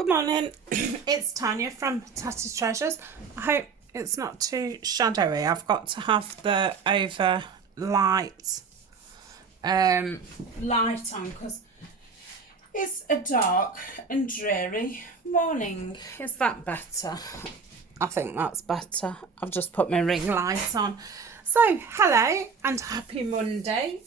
Good morning, it's Tania from Tatty Treasures. I hope it's not too shadowy. I've got to have the over light on because it's a dark and dreary morning. Is that better? I think that's better. I've just put my ring light on. So hello and happy Monday.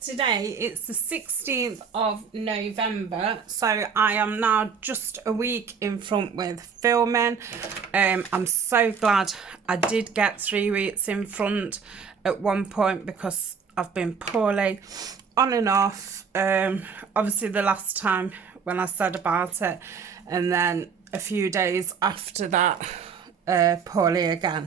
Today it's the 16th of November, so I am now just a week in front with filming. I'm so glad I did get 3 weeks in front at one point because I've been poorly on and off. Obviously the last time when I said about it, and then a few days after that poorly again.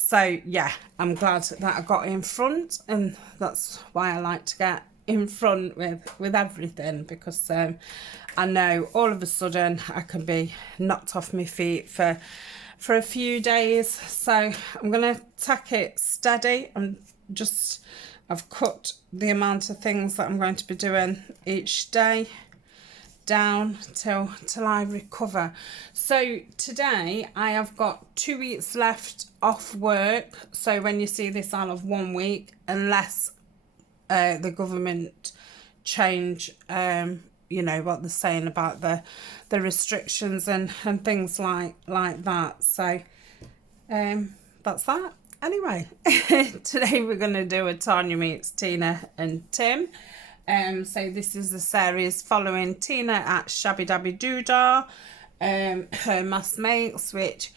So yeah, I'm glad that I got in front, and that's why I like to get in front with everything, because I know all of a sudden I can be knocked off my feet for a few days. So I'm gonna take it steady. I've cut the amount of things that I'm going to be doing each day down till I recover. So today I have got 2 weeks left off work, so when you see this I'll have 1 week, unless the government change you know what they're saying about the restrictions and things like that. So that's that. Anyway, today we're going to do a Tania meets Tina and Tim. So this is the series following Tina at Shabbydabbydoodah, her mass mates, which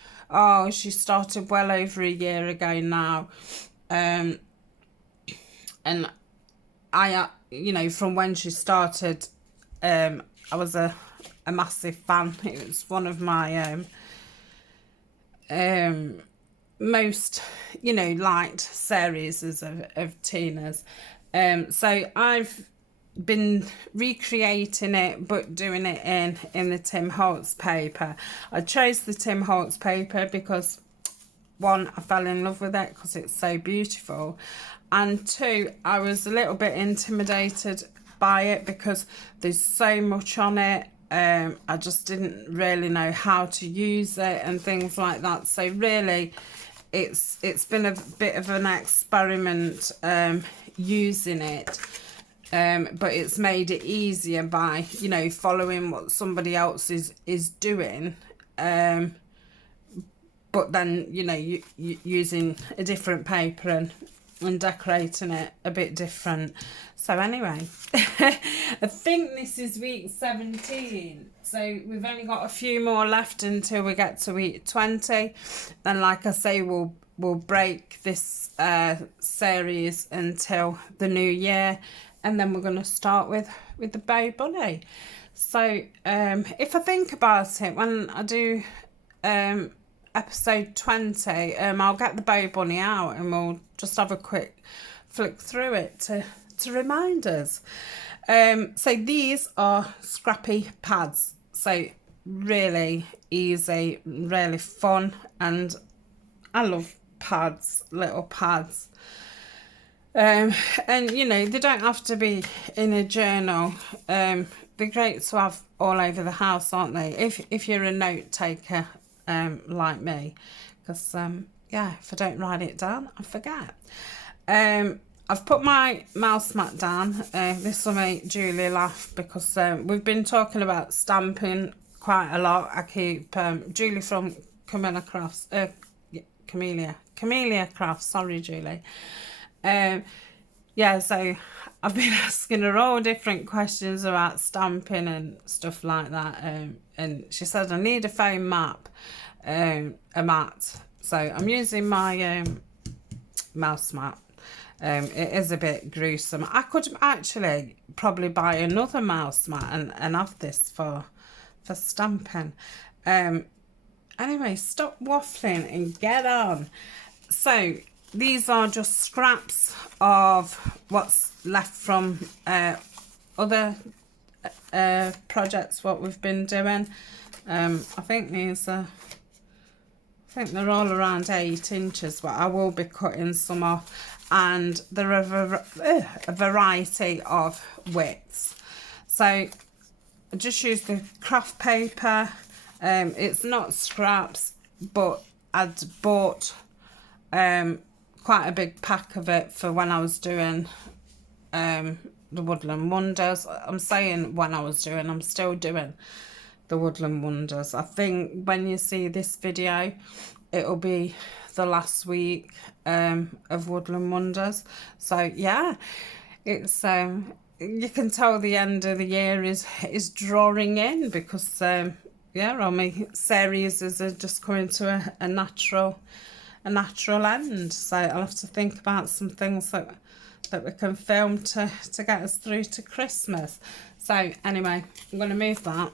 she started well over a year ago now, and I you know, from when she started, I was a massive fan. It was one of my most, you know, liked series of Tina's. So I've been recreating it, but doing it in the Tim Holtz paper. I chose the Tim Holtz paper because, one, I fell in love with it because it's so beautiful, and two, I was a little bit intimidated by it because there's so much on it. I just didn't really know how to use it and things like that. So really it's been a bit of an experiment using it. But it's made it easier by, you know, following what somebody else is doing, but then, you know, you using a different paper and decorating it a bit different. So anyway, I think this is week 17, so we've only got a few more left until we get to week 20. And like I say, we'll break this series until the new year, and then we're going to start with the Bow Bunny. So if I think about it, when I do episode 20, I'll get the Bow Bunny out and we'll just have a quick flick through it to remind us. So these are scrappy pads, so really easy, really fun, and I love pads, little pads. And you know, they don't have to be in a journal. They're great to have all over the house, aren't they, if you're a note taker like me, because yeah, if I don't write it down I forget. I've put my mouse mat down. This will make Julie laugh because we've been talking about stamping quite a lot. I keep Julie from Camellia Crafts, Camellia Crafts, sorry Julie. Yeah, so I've been asking her all different questions about stamping and stuff like that, and she said I need a foam map, a mat. So I'm using my mouse mat. It is a bit gruesome. I could actually probably buy another mouse mat and have this for stamping. Anyway, stop waffling and get on. So these are just scraps of what's left from other projects, what we've been doing. I think they're all around 8 inches, but I will be cutting some off, and there are a variety of widths. So I just used the craft paper. It's not scraps, but I'd bought quite a big pack of it for when I was doing the Woodland Wonders. I'm saying when I was doing, I'm still doing the Woodland Wonders. I think when you see this video, it'll be the last week of Woodland Wonders. So yeah, it's you can tell the end of the year is drawing in, because yeah, all my series are just coming to a natural end. So I'll have to think about some things that we can film to get us through to Christmas. So anyway, I'm going to move that.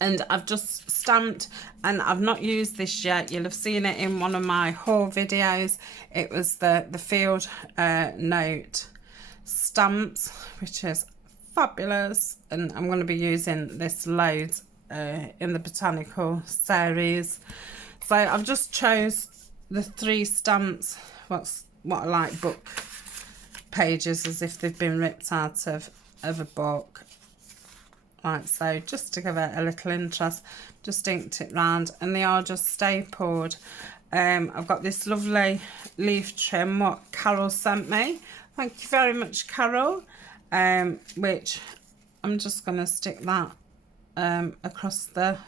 And I've just stamped, and I've not used this yet. You'll have seen it in one of my haul videos. It was the field note stamps, which is fabulous, and I'm going to be using this loads in the botanical series. So I've just chose the 3 stamps, what I like book pages, as if they've been ripped out of a book. Like so, just to give it a little interest, just inked it round, and they are just stapled. I've got this lovely leaf trim, what Carol sent me. Thank you very much, Carol. Which I'm just going to stick that across the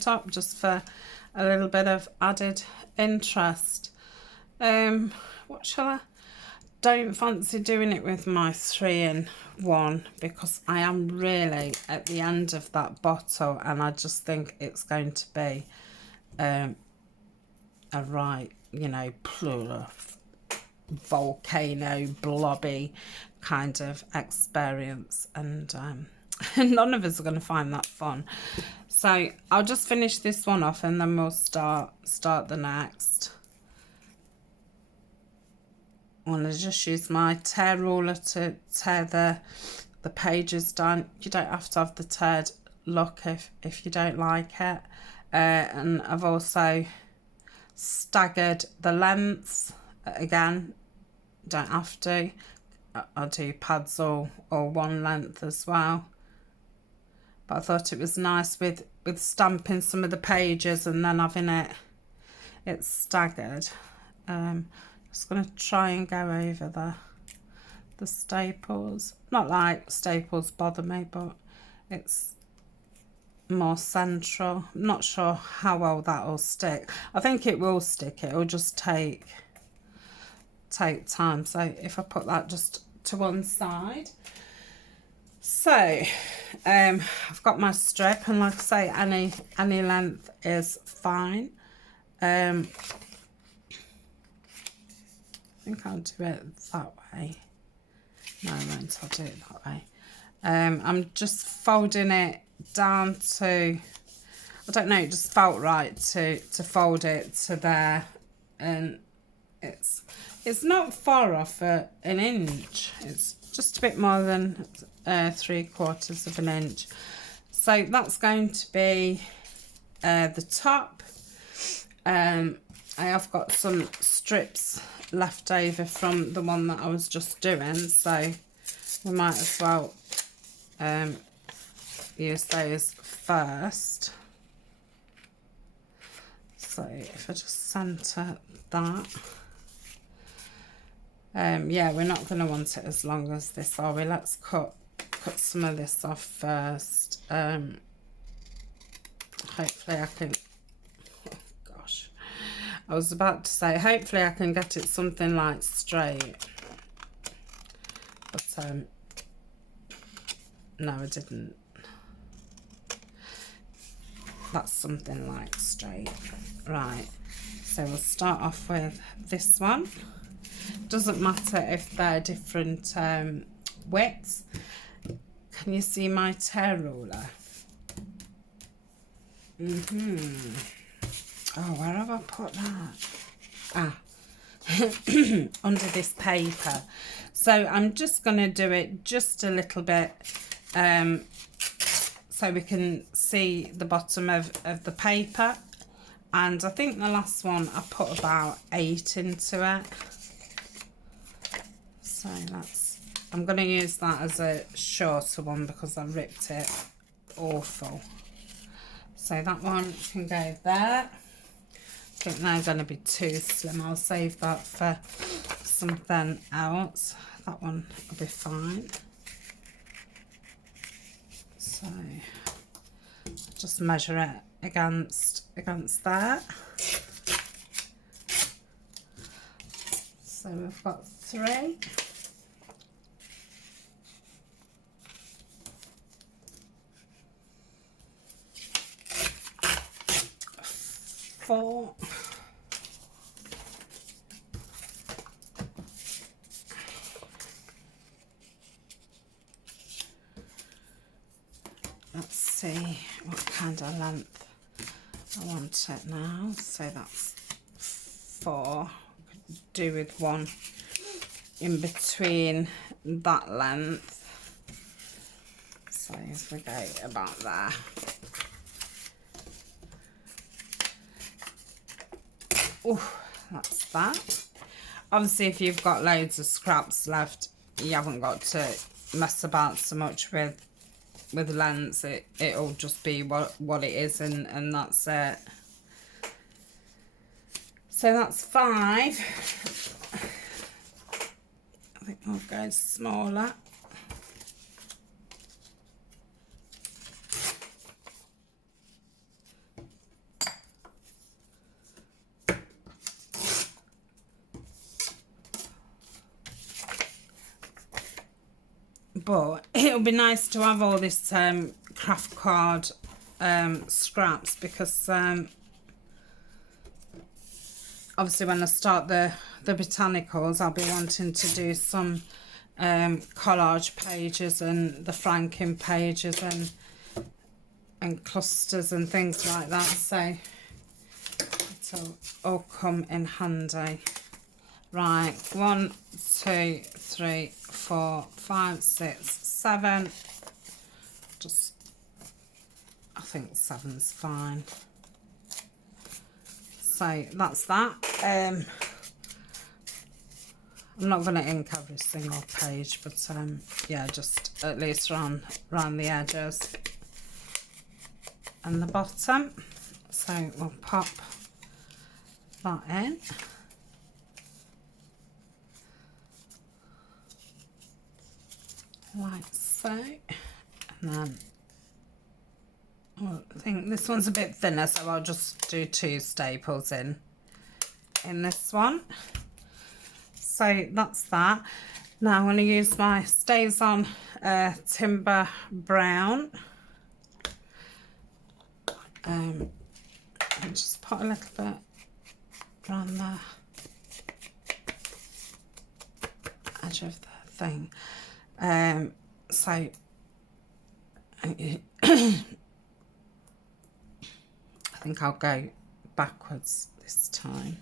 top, just for a little bit of added interest. What shall I? Don't fancy doing it with my 3-in-1, because I am really at the end of that bottle, and I just think it's going to be a right, you know, volcano blobby kind of experience, and none of us are going to find that fun. So I'll just finish this one off, and then we'll start the next. I want to just use my tear ruler to tear the pages down. You don't have to have the teared look if you don't like it. And I've also staggered the lengths. Again, don't have to. I'll do pads or one length as well. But I thought it was nice with stamping some of the pages and then having it staggered. Just going to try and go over the staples. Not like staples bother me, but it's more central. I'm not sure how well that will stick. I think it will stick. It will just take time. So if I put that just to one side. So I've got my strip, and like I say, any length is fine. I think I'll do it that way. No, I won't. I'll do it that way. I'm just folding it down to, I don't know, it just felt right to fold it to there, and it's not far off an inch. It's just a bit more than 3/4 of an inch. So that's going to be the top. I have got some strips left over from the one that I was just doing, so we might as well use those first. So if I just centre that, yeah, we're not going to want it as long as this, are we? Let's cut some of this off first. Hopefully I can, oh gosh, I was about to say hopefully I can get it something like straight, but no, I didn't. That's something like straight. Right, so we'll start off with this one. Doesn't matter if they're different widths. Can you see my tear ruler? Oh, where have I put that? Ah, under this paper. So I'm just going to do it just a little bit so we can see the bottom of the paper. And I think the last one I put about 8 into it. So let's I'm going to use that as a shorter one because I ripped it awful. So that one can go there. I think they're going to be too slim. I'll save that for something else. That one will be fine. So just measure it against that. So we've got 3. 4. Let's see what kind of length I want it now. So that's 4. Could do with one in between that length. So as we go about there. Oh, that's that. Obviously, if you've got loads of scraps left, you haven't got to mess about so much with lengths. It'll just be what it is, and that's it. So that's 5. I think I'll go smaller. But it'll be nice to have all this craft card scraps, because obviously when I start the botanicals, I'll be wanting to do some collage pages and the franking pages and clusters and things like that, so it'll all come in handy. Right, 1, 2, 3, 4, 5, 6, 7. Just, I think 7's fine. So that's that. I'm not going to ink every single page, but yeah, just at least around the edges and the bottom. So we'll pop that in. Like so, and then I think this one's a bit thinner, so I'll just do 2 staples in this one. So that's that. Now I'm going to use my Stays On Timber Brown, and just put a little bit around the edge of the thing. So I think I'll go backwards this time.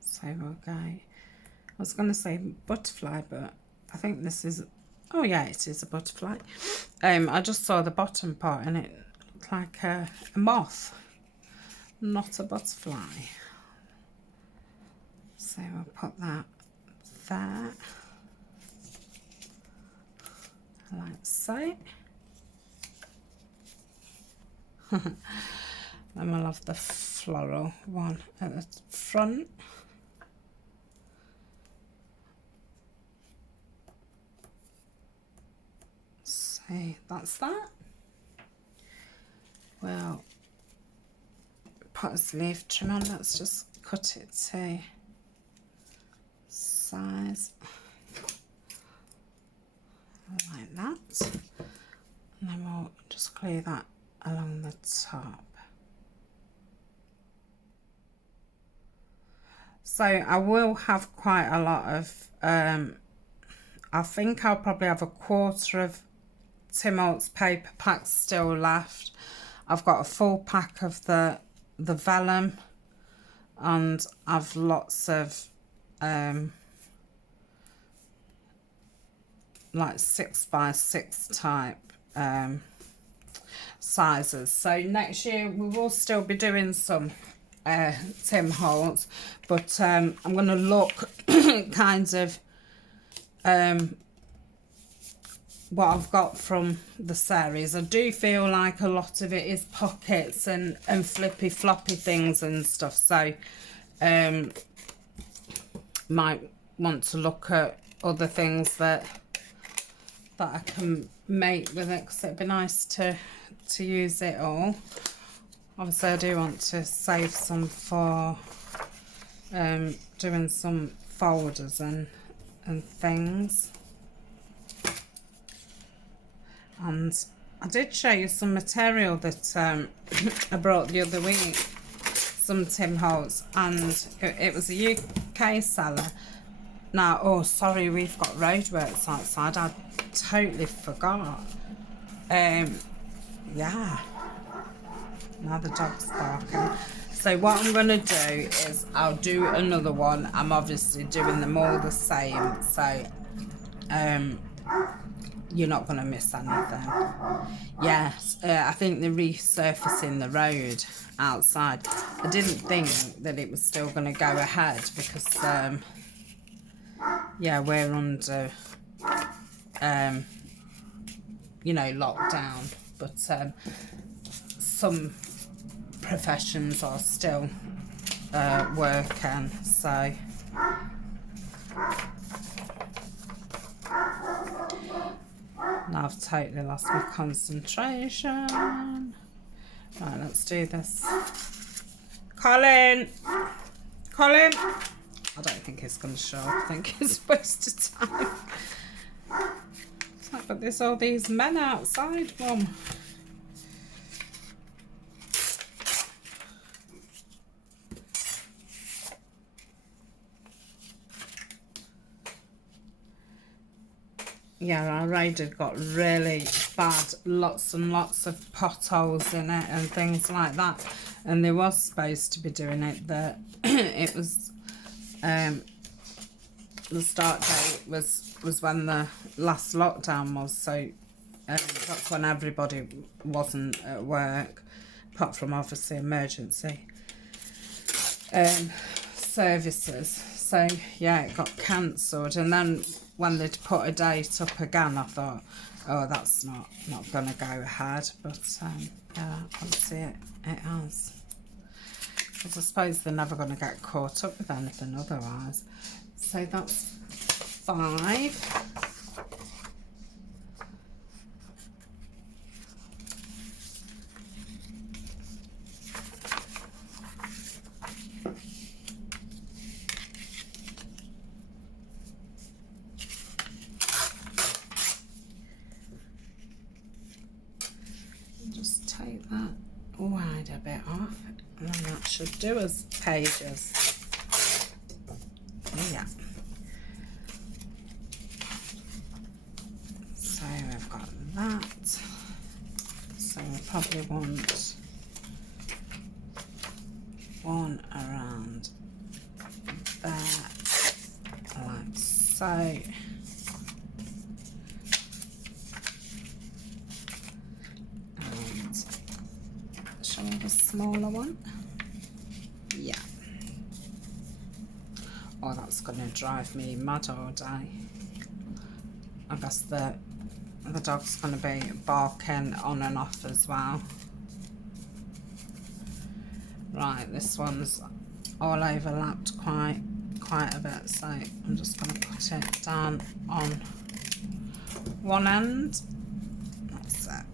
So we'll go, I was going to say butterfly, but I think this is, oh yeah, it is a butterfly. I just saw the bottom part and it looked like a moth, not a butterfly. So we'll put that there. Like so. Then we'll have the floral one at the front. So that's that. Well, put a sleeve trim on. Let's just cut it to size. Like that, and then we'll just clear that along the top. So I will have quite a lot of I think I'll probably have a quarter of Tim Holtz paper packs still left. I've got a full pack of the vellum, and I've lots of like 6x6 type sizes. So next year we will still be doing some Tim Holtz, but I'm going to look kind of what I've got from the series. I do feel like a lot of it is pockets and flippy floppy things and stuff, so might want to look at other things that I can make with it, because it'd be nice to use it all. Obviously I do want to save some for doing some folders and things. And I did show you some material that I brought the other week, some Tim Holtz, and it was a UK seller. Now, oh sorry, we've got roadworks outside, I totally forgot. Yeah, now the dog's barking. So what I'm going to do is I'll do another one. I'm obviously doing them all the same, so you're not going to miss anything. Yes, I think they're resurfacing the road outside. I didn't think that it was still going to go ahead because yeah, we're under you know, lockdown, but some professions are still working, so now I've totally lost my concentration. Right, let's do this. Colin! Colin! I don't think it's going to show up. I think it's a waste of time. It's like, but there's all these men outside, Mum. Yeah, our road had got really bad, lots and lots of potholes in it and things like that. And they was supposed to be doing it, that it was the start date was when the last lockdown was, so that's when everybody wasn't at work, apart from obviously emergency services. So yeah, it got cancelled, and then when they'd put a date up again, I thought, oh, that's not going to go ahead, but yeah, obviously it has. Because I suppose they're never going to get caught up with anything otherwise. So that's 5. Just take that wide a bit off, and then that should do us pages. Yeah. So we've got that. So we probably want one around there, like so. And shall we have a smaller one? Yeah. Oh, that's going to drive me mad all day. I guess the dog's going to be barking on and off as well. Right, this one's all overlapped quite a bit, so I'm just going to put it down on one end. That's it.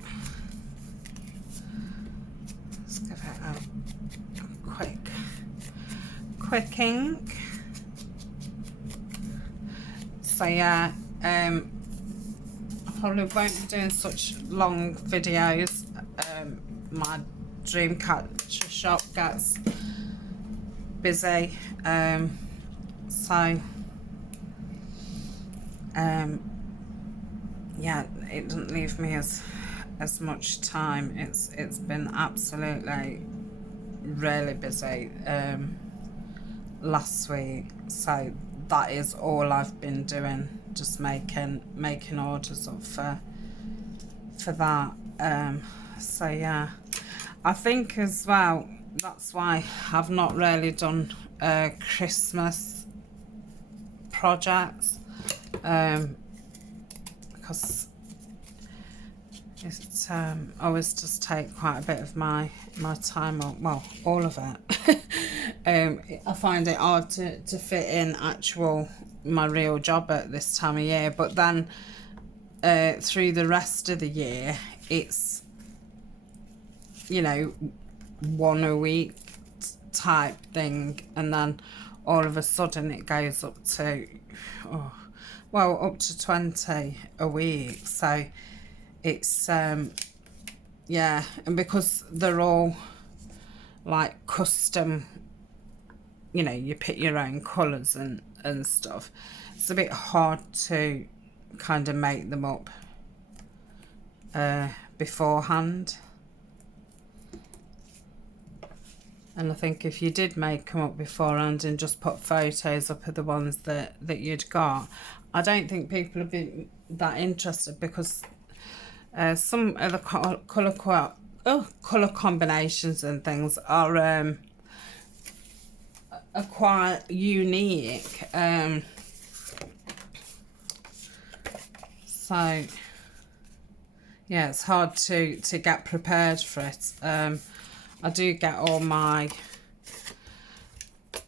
Let's give it a quick ink. So yeah, I probably won't be doing such long videos. My dream catcher shop gets busy, so yeah, it doesn't leave me as much time. It's been absolutely really busy last week, so that is all I've been doing, just making orders up for that. So yeah, I think as well that's why I've not really done Christmas projects, because It's I always just take quite a bit of my time on, well, all of it. I find it hard to fit in my real job at this time of year, but then through the rest of the year it's, you know, one a week type thing, and then all of a sudden it goes up to up to 20 a week. So it's yeah, and because they're all like custom, you know, you pick your own colours and stuff, it's a bit hard to kind of make them up beforehand. And I think if you did make them up beforehand and just put photos up of the ones that you'd got, I don't think people would be that interested, because some of the colour combinations and things are quite unique. So yeah, it's hard to get prepared for it. I do get all my,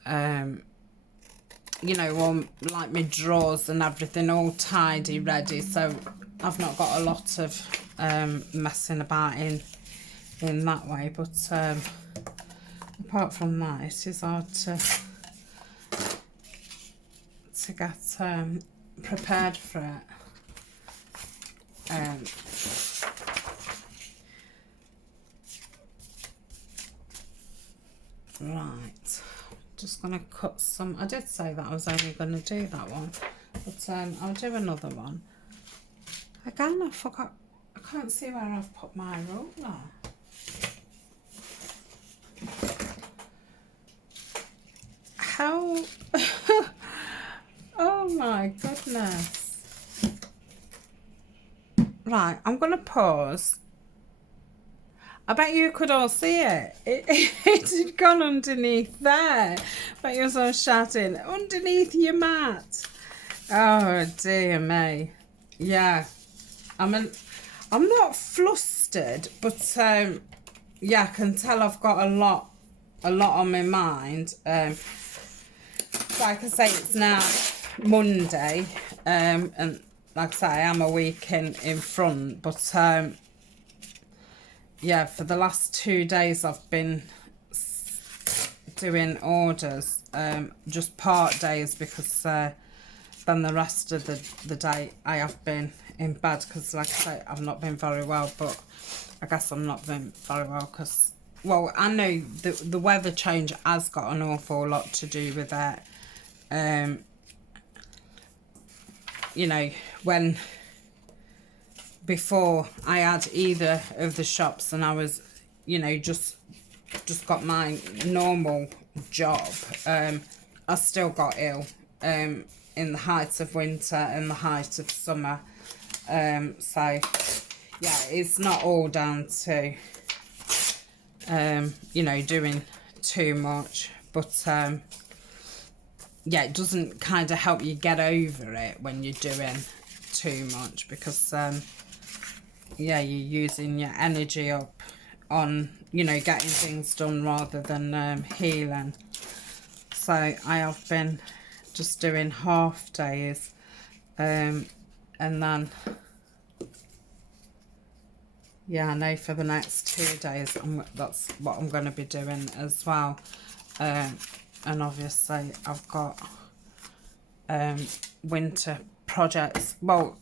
you know, all like my drawers and everything all tidy, ready. So I've not got a lot of messing about in that way. But apart from that, it is hard to get prepared for it. Right, just gonna cut some. I did say that I was only gonna do that one, but I'll do another one. Again, I forgot. I can't see where I've put my ruler. How? Oh my goodness. Right, I'm gonna pause. I bet you could all see it. It had gone underneath there. But you was all shouting, underneath your mat. Oh dear me. Yeah. I'm not flustered, but yeah, I can tell I've got a lot on my mind. Like I say, it's now Monday, and like I say, I am a week in front, but yeah, for the last 2 days I've been doing orders, just part days, because then the rest of the day I have been in bed, because like I say, I've not been very well. But I guess I'm not been very well because, well, I know the weather change has got an awful lot to do with that. You know, when before I had either of the shops and I was, you know, just got my normal job, I still got ill in the height of winter and the height of summer. So yeah, it's not all down to you know, doing too much, but yeah, it doesn't kind of help you get over it when you're doing too much, because yeah, you're using your energy up on, you know, getting things done rather than healing. So I have been just doing half days, and then yeah, I know for the next 2 days that's what I'm going to be doing as well. And obviously I've got winter projects. Well,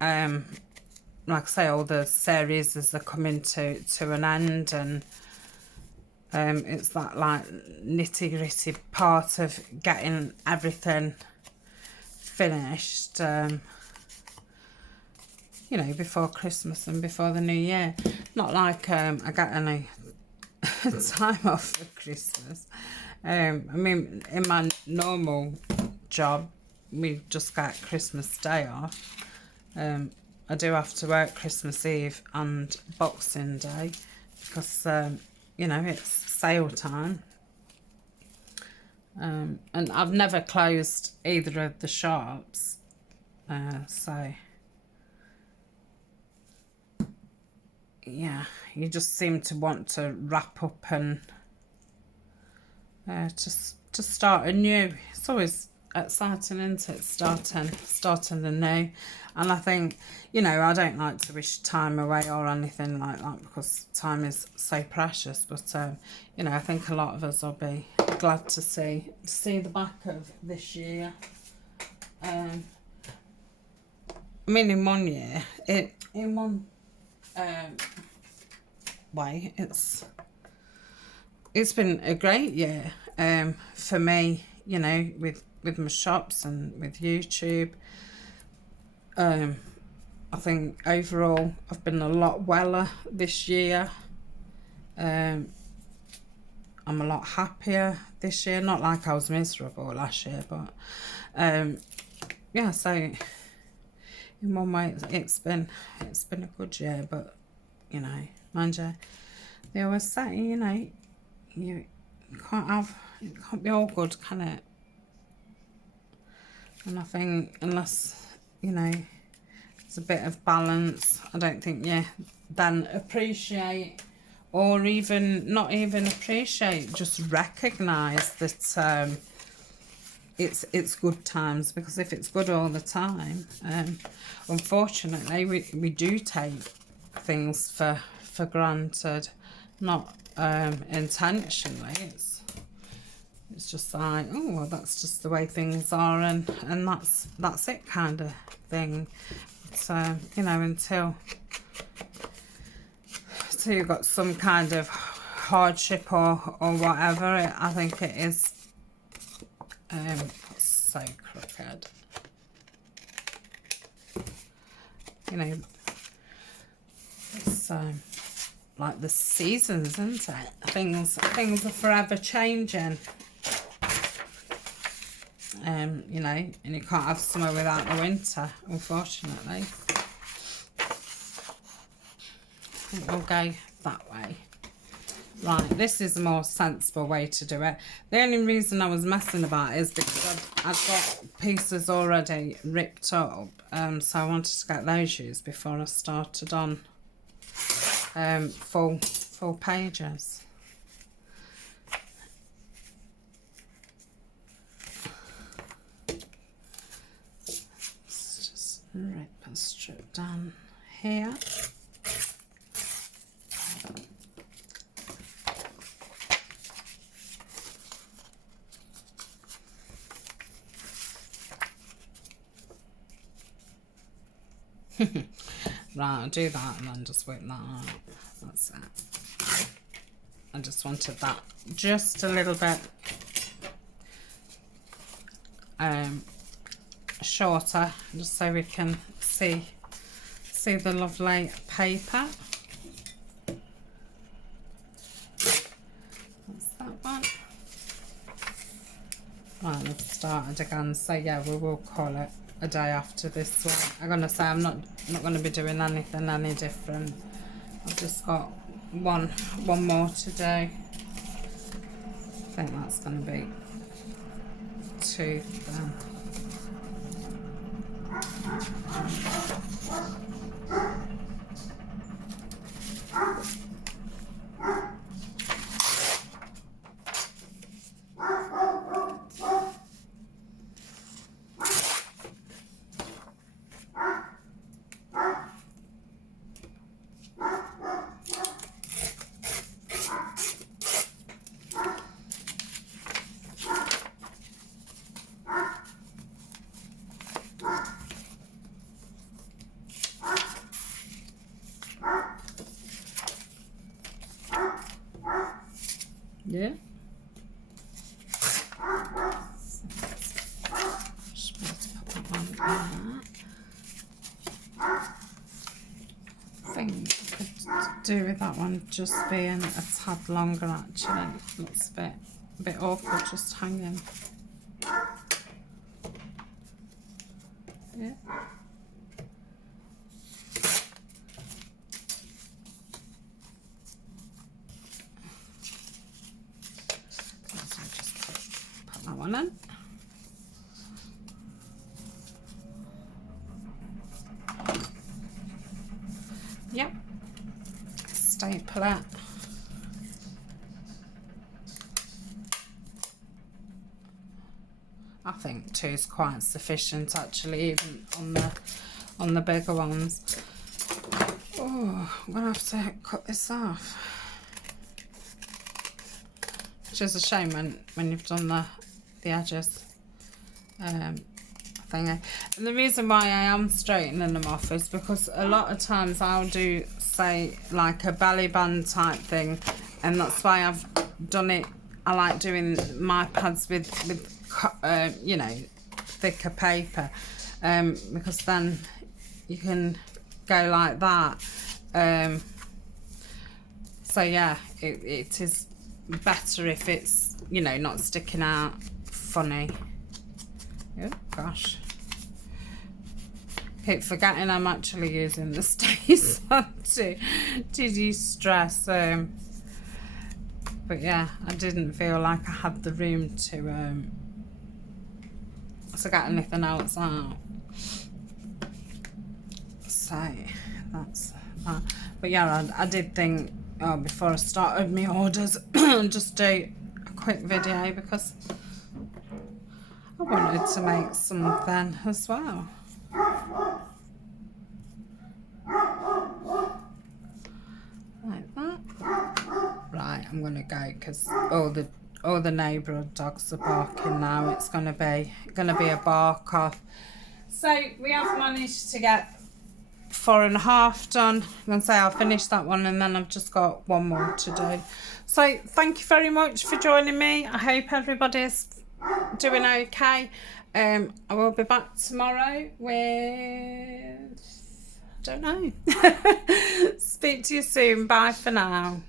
like I say, all the series are coming to an end, and it's that like nitty gritty part of getting everything finished, you know, before Christmas and before the new year. Not like I get any time off for Christmas. I mean, in my normal job, we just get Christmas Day off. I do have to work Christmas Eve and Boxing Day, because you know, it's sale time. And I've never closed either of the shops, so yeah, you just seem to want to wrap up and to start anew. It's always exciting, isn't it? Starting anew. And I think, you know, I don't like to wish time away or anything like that because time is so precious. But you know, I think a lot of us will be glad to see the back of this year. I mean, in one year, in one way, it's been a great year for me, you know, with my shops and with YouTube. I think overall I've been a lot weller this year. I'm a lot happier this year. Not like I was miserable last year, but yeah, so in one way it's been a good year. But you know, mind you, they always say, you know, it can't be all good, can it? And I think unless, you know, there's a bit of balance, I don't think you then appreciate, or even not even appreciate, just recognise that it's good times. Because if it's good all the time, unfortunately we do take things for granted, not intentionally. It's just like, oh well, that's just the way things are, and that's it, kind of thing. So you know, until you've got some kind of hardship or whatever, I think it is so crooked. You know, it's like the seasons, isn't it? Things are forever changing. You know, and you can't have summer without the winter, unfortunately. I think we'll go that way. Right, this is a more sensible way to do it. The only reason I was messing about is because I've got pieces already ripped up, so I wanted to get those used before I started on full pages. Let's just rip a strip down here. Right, I'll do that and then just whip that out. That's it. I just wanted that just a little bit shorter, just so we can see the lovely paper. That's that one. Right, I've started again, so yeah, we will call it a day after this one. I'm gonna say I'm not gonna be doing anything any different. I've just got one more to do. I think that's gonna be 2 then. Yeah. I think I could do with that one just being a tad longer, actually. It looks a bit awkward just hanging. Yeah. One in. Yep. staple it. I think 2 is quite sufficient actually, even on the bigger ones. Oh, I'm gonna have to cut this off. Which is a shame when you've done the edges thingy. And the reason why I am straightening them off is because a lot of times I'll do, say, like a belly band type thing, and that's why I've done it. I like doing my pads with you know, thicker paper, because then you can go like that. So yeah, it is better if it's, you know, not sticking out funny. Oh gosh, keep forgetting I'm actually using the Stay Sun to de-stress. But yeah, I didn't feel like I had the room to get anything else out. So that's that. But yeah, I did think, before I started my orders, just do a quick video because I wanted to make something as well. Like that. Right, I'm gonna go because all the neighbourhood dogs are barking now. It's gonna be a bark off. So we have managed to get 4.5 done. I'm gonna say I'll finish that one and then I've just got one more to do. So thank you very much for joining me. I hope everybody's doing okay. I will be back tomorrow with, I don't know. Speak to you soon. Bye for now.